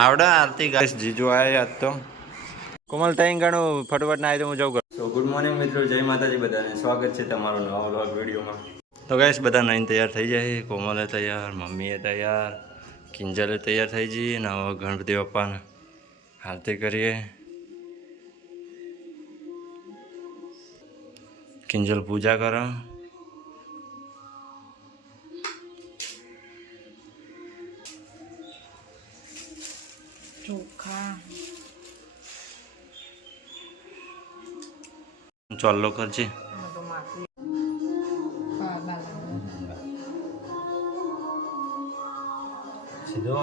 આવડા આરતી ગાઈસ જીજુ આયા આજ તો કોમલ ટાઈમ ઘણું ફટફટ ના આવી તો હું જાઉં કરું. તો ગુડ મોર્નિંગ મિત્રો, જય માતાજી બધાને. સ્વાગત છે તમારો નવા વ્લોગ વિડીયોમાં. તો ગાઈસ બધા નાઈને તૈયાર થઈ જાય. કોમલે તૈયાર, મમ્મીએ તૈયાર, કિંજલે તૈયાર થઈ જઈએ ને હવે ગણપતિ બાપાને આરતી કરીએ. કિંજલ પૂજા કરે. ચોખા ચાલો કરજે. સીધો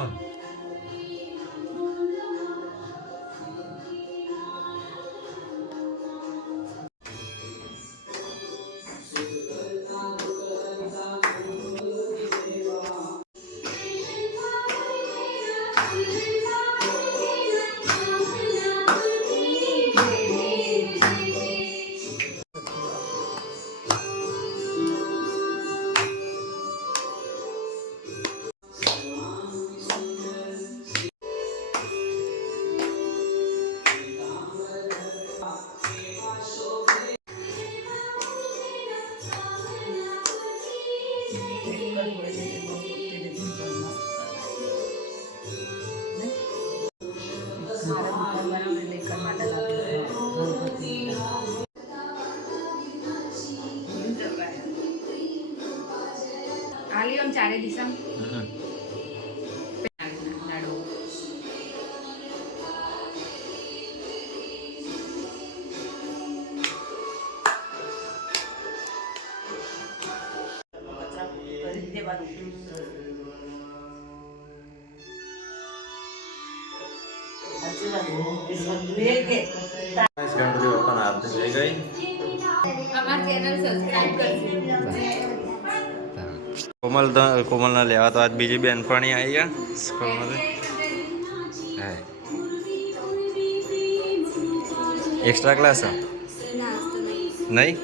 આલિયમ ચારે દિશા ગણપતિ બાપાને આરતી થઈ ગઈ. અમાર ચેનલ સબસ્ક્રાઇબ કરજો. કોમલના લેવા તો આજ બીજી બેનપણી આવી ગયા સ્કૂલમાંથી. હા, એક્સ્ટ્રા ક્લાસ નહીં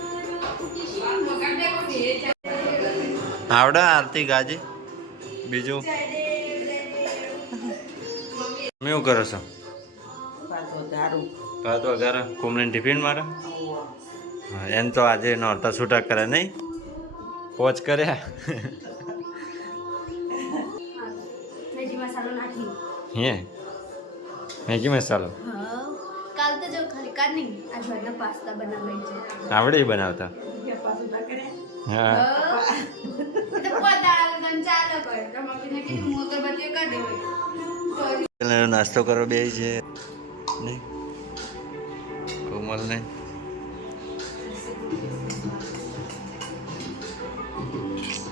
આવડે આરતી ગાજે. બીજું તમે શું કરો છો? ભાત વઘારે કોમલીને ટિફિન મારે. હા, એમ તો આજે નોરતા છૂટા કરે નહીં, પોચ કર્યા. હે મેગી મસાલો કાલ તો જો ખાલી કાર નહીં આ જ્વારના પાસ્તા બનાવાય છે. આવડે બનાવતા? હા, તો પોતા ગન ચાલો કર તો મમ્મીને કીધું મોતો બત્યો કર દેવાય. નાસ્તો કરો બે છે નહીં કોમલ ને.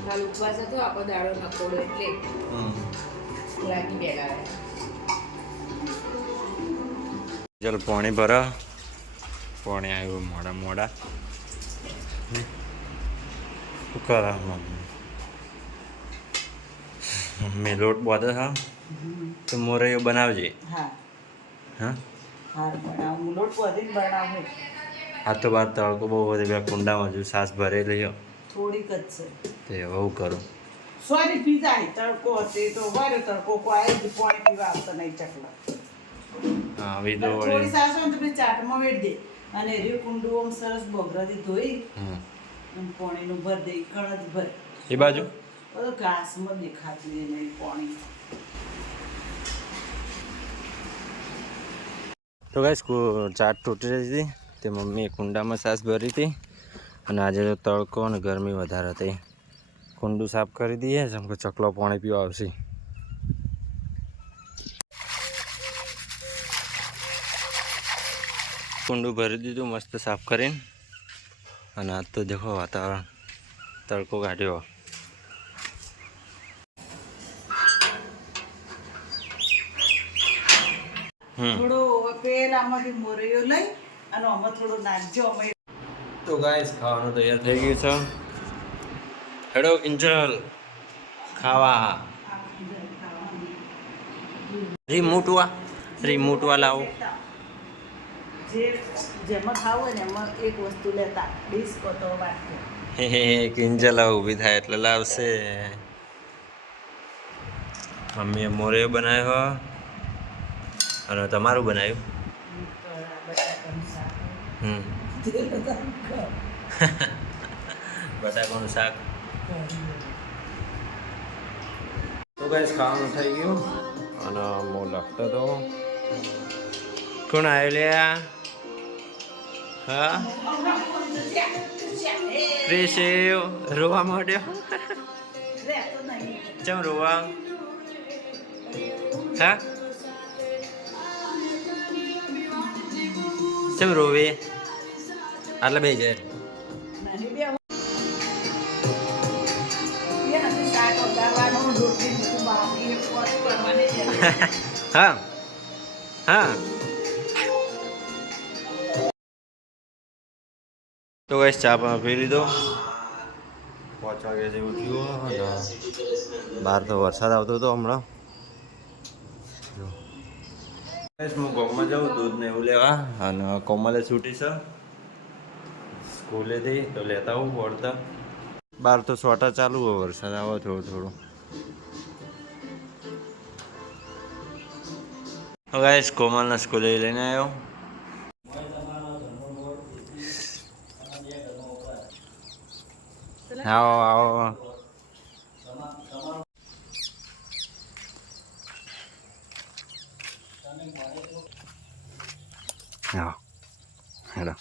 કાલ ઉપવાસ હતો, આખો દાડો નકોડો એટલે લાગી બેલા. ચાલ પાણી ભરા. પાણી આવ્યું મોડા મોડા. શું કરા મમ્મી લોટ બધો હા તો મોરૈયો બનાવજે. હા હા હાર બનાવું લોટ બધીને બનાવું આ તો બાર તડકો બહુ વધે બે કુંડામાં હજુ સાસ ભરેલી હો થોડીક જ છે તે બહુ કરું. સોરી પીઝા તડકો હશે તો વારે તડકો કોઈ જ પાણી પીવા આવતો નહીં ચકલા. હા વિધો થોડી વળી. સાસ હોય તો પછી ચાટમાં વેડ દે અને રે કુંડું આમ સરસ બોગરાથી ધોઈ હમ અને પાણીનું ભર દે કણ જ ભર. એ બાજુ બધું ઘાસમાં દેખાતું એ નહીં પાણી. તો ગાઈસ ચાટ તૂટી રહી હતી તે મમ્મીએ કુંડામાં સાસ ભરી હતી અને આજે તો તડકો અને ગરમી વધારે હતી. કુંડું સાફ કરી દઈએ જેમ કે ચકલો પાણી પીવા આવશે. કુંડું ભરી દીધું મસ્ત સાફ કરીને. અને આજ તો દેખો વાતાવરણ તડકો કાઢ્યો. થોડો પેલામાંથી મોરૈયો લઈ અને આમાં થોડો નાખજો. અમે તો ગાઈસ ખાવાનું તૈયાર થઈ ગયું છે. હેડો કિંજલ ખાવા. રીમૂટવા લાવો. જેમાં ખાવું હોય ને એમાં એક વસ્તુ લેતા ડીશ કો તો વાટકો. કિંજલ ઊભી થાય એટલે લાવશે. મમ્મીએ મોરે બનાવ્યો અને તમારું બનાવ્યું? હમ બટાકાનું શાક. તો ગાઈસ ખાવાનું થઈ ગયું અને હું લખતો તો કોણ આવ્યું લ્યા? હા ક્રિશિવ રોવા માંડ્યો. ચમ રોવા? હા ચમ રોવે? આટલે બે જાય. હા હા તો ગાઈસ ચા પણ પી લીધો. 5 વાગે જેવું થયું અને બહાર તો વરસાદ આવતો હતો હમણાં. હું ગામમાં જાઉં દૂધ ને એવું લેવા અને કોમલે છૂટી છે સ્કૂલેથી તો લેતા આવું વળતા. બહાર તો સોટા ચાલુ હોય, વરસાદ આવે થોડું થોડું. ગાઈસ કોમલના સ્કૂલે લઈને આવ્યો. આવો આવો. હા હેલો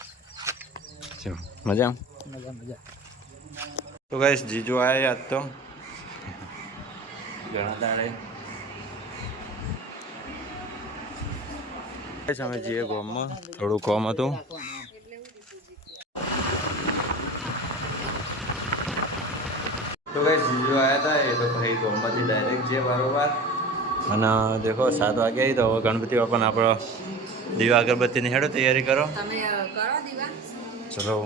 ચલો મજા મજા. તો ગાઈસ જીજુ આવ્યા આજ તો ઘણા દાડે. અમે જઈએ ગામમાં, થોડું કામ હતું. તો ગાઈસ જીજુ આવ્યા હતા એ તો ભાઈ ગામમાંથી ડાયરેક્ટ જઈએ બરોબર. અને દેખો 7 વાગે આવી તો હવે ગણપતિ બાપાને આપણો દીવા અગરબત્તીની હેડો તૈયારી કરો. તમે કરો દીવા. ચલો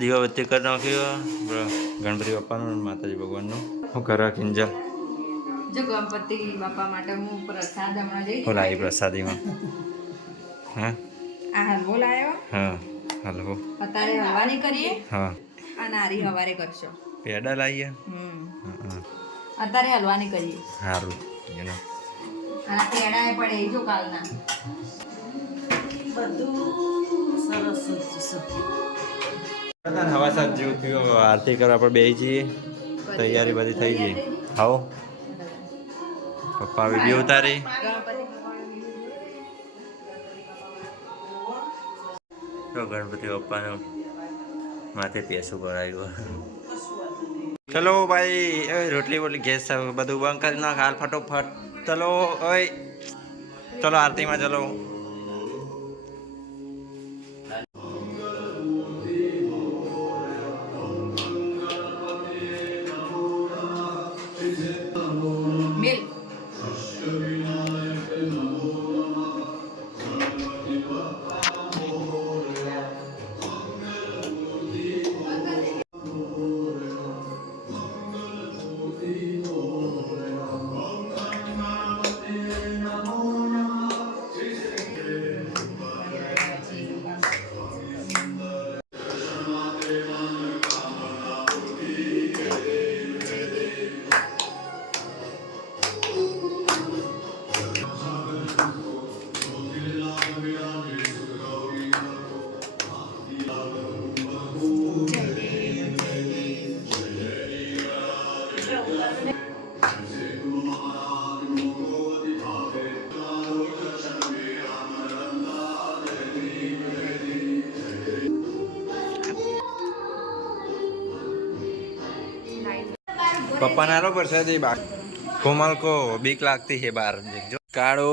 દીવા બત્તી કરી નાખ્યું ગણપતિ બાપાનું માતાજી ભગવાનનું. હું કરવા કિંજલ જો ગણપતિ બાપા માટે હું પ્રસાદ હમણાં જઈ લાવી પ્રસાદીમાં. હા આ હલવો લાવ્યો. હા હલવો અત્યારે હલવાની કરીએ. હા આ નારી હવારે કરશો. પેડા લાવીએ. અત્યારે હલવાની કરીએ. સારું એનો અને પેડા એ પડે એ જો કાલના. હવા સાત જેવું થયું. આરતી કરવા પર બેસી જઈએ, તૈયારી બધી થઈ ગઈ. આવો પપ્પા વિડીયો ઉતારી. તો ગણપતિ પપ્પાનું માથે પેસું ભરાયું. ચલો ભાઈ એ રોટલી બોટલી ગેસ બધું બંધ કરી નાખ હાલ ફટોફટ. ચલો ઓય ચલો આરતીમાં ચલો. મિલ पप्पा नारो प्रसाद बाग कोमल को बीक लगती है बाहर देखो काड़ो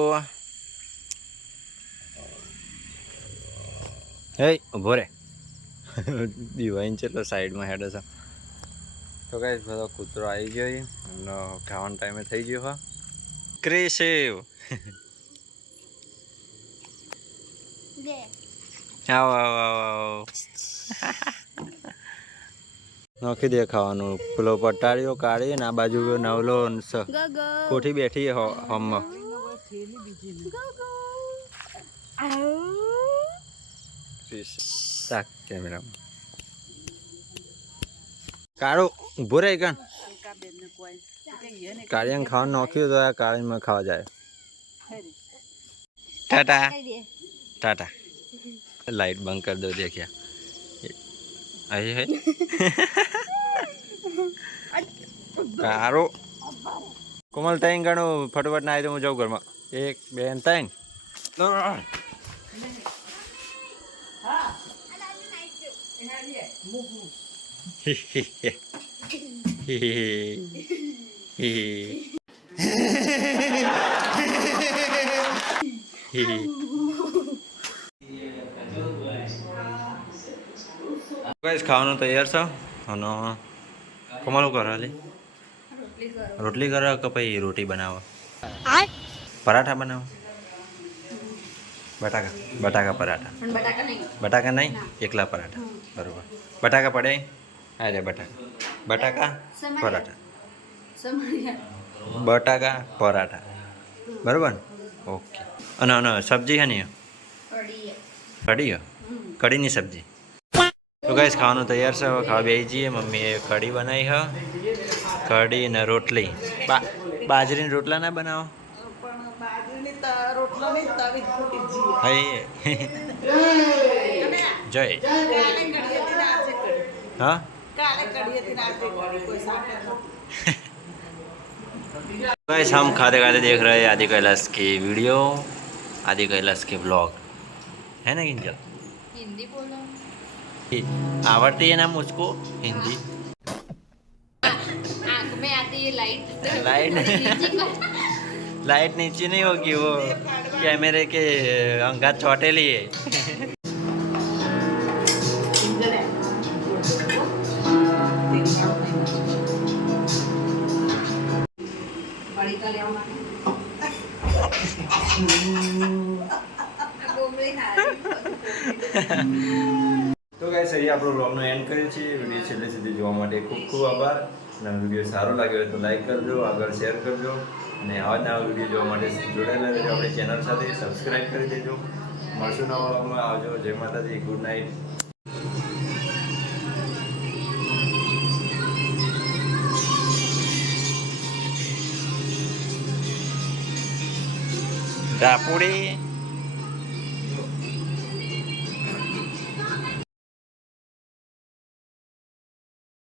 हे उभो रे दिवाइन चलो साइड में हेड છે તો ગાઈસ બધો કૂતરો આવી ગયો એનો ખાવાનો ટાઈમે થઈ ગયો હા ક્રિશિવ આવો આવો આવો નોખી દે ખાવાનું પેલો પટાળીઓ કાઢી ને આ બાજુ નવલો કોઠી બેઠી હમ શાક કેમેરા કાળો ઉભો રહે કણ કાળિયાને ખાવાનું નોખ્યું તો આ કાળીમાં ખાવા જાય ટાટા કહી દે. टाटा लाइट बंद कर दो देखिए आई है कारो कोमल टाइम गणो फटाफट ना आई तो जाऊँ घर में 1 2 3 गाइस खाવાનું તૈયાર છે અને કોમલ કરો હાલી રોટલી કરો. રોટલી કરો કે પછી રોટી બનાવો પરાઠા બનાવો બટાકા પરાઠા પણ બટાકા નહીં. બટાકા નહીં એકલા પરાઠા બરોબર બટાકા પડે હા રે બટાકા પરાઠા સમરિયા. બટાકા પરાઠા બરોબર ને ઓકે અને સબ્જી છે ને કઢી. કઢી કઢીની સબ્જી તો ગાઈસ ખાવાનું તૈયાર છે હવે ખાવા બેસી જઈએ મમ્મીએ કઢી બનાવી હ કઢી ને રોટલી બાજરીની રોટલા ના બનાવો પણ બાજરીની રોટલો નહીં તવી જ ફૂટી જઈએ. હાય જય કાલે કઢી હતી ને આજે કઢી. હા કાલે કઢી હતી ને આજે કઢી. કોઈ શાક જ નથી. गाइस हम खाते खाते देख रहे हैं आदि कैलाश की वीडियो आदि कैलाश के ब्लॉग है ना किंजल હિન્દી બોલો. आवड़ती है ना मुझको हिंदी आँख में आती है लाइट. लाइट नीचे नहीं होगी वो कैमरे के अंगात चौटेली है બળી તો લેવા માટે. આ ગોમડી હારી. તો ગાઈસ અહીં આપણો બ્લોગનો એન્ડ કરીએ છીએ વિડીયો છેલ્લે સુધી જોવા માટે ખૂબ ખૂબ આભાર અને વિડીયો સારો લાગ્યો હોય તો લાઈક કરજો આગળ શેર કરજો અને આવા નવા વિડીયો જોવા માટે જોડાયેલા રહેજો આપણી ચેનલ સાથે સબસ્ક્રાઈબ કરી દેજો મળશું નવા બ્લોગમાં આવજો જય માતાજી ગુડ નાઇટ ડાપુડી